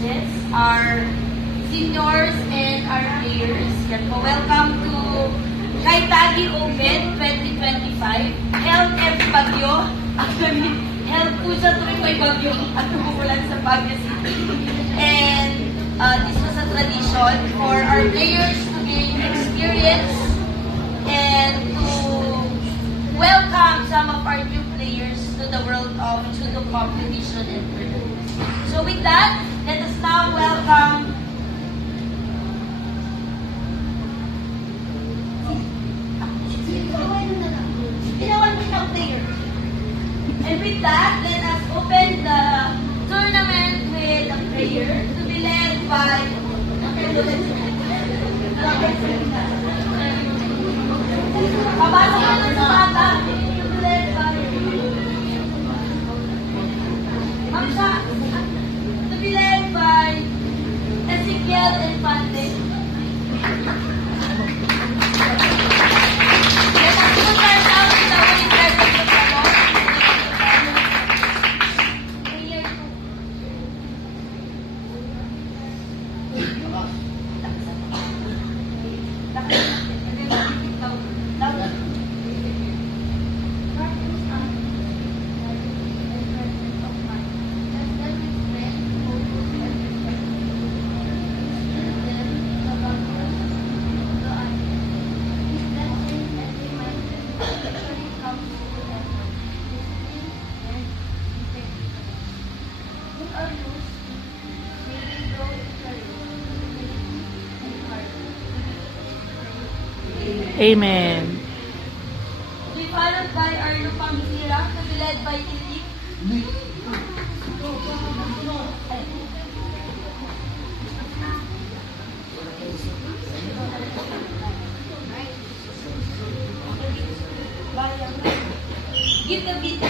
coaches, our seniors, and our players. Yan po. Welcome to Kaitagi Open 2025. Held every Bagyo. Actually, held po siya tuwing may bagyo at tumukulan sa Baguio City. And this was a tradition for our players to gain experience and to welcome some of our new players to the world of judo competition and tournament. So with that, let us now welcome player. And with that, let us open the tournament with a prayer to be led by Papasok naman sa bata. To be led by Mamsa. To be led by Ezekiel Infante. Let us start out with our present of the Lord. Amen. To be followed by Arlo Panghisira, to be led by Titik. Give the beat.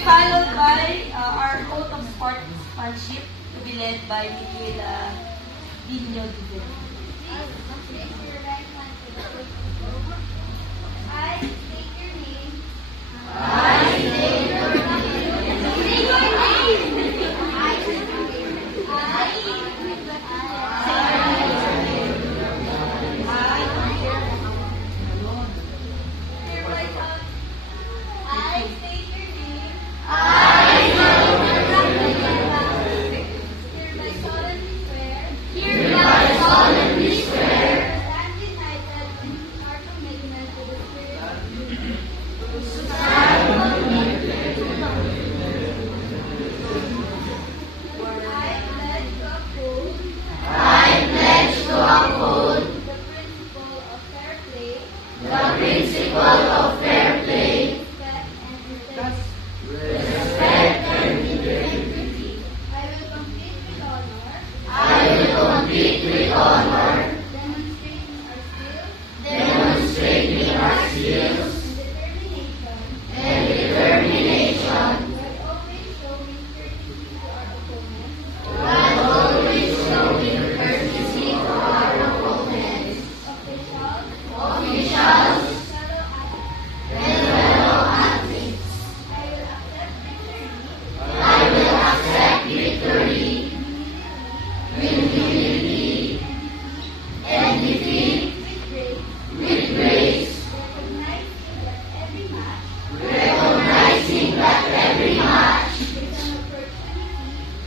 Followed by our oath of sportsmanship to be led by Michaela Dino Duvet. I state your name. I state your name. Say your name. I state your name.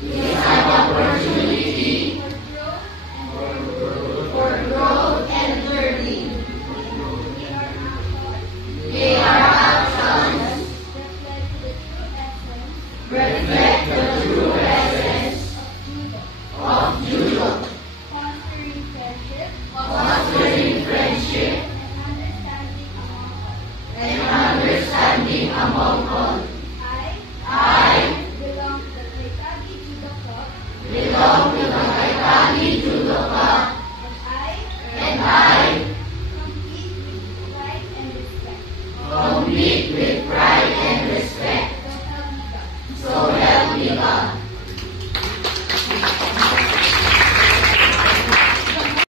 Yes.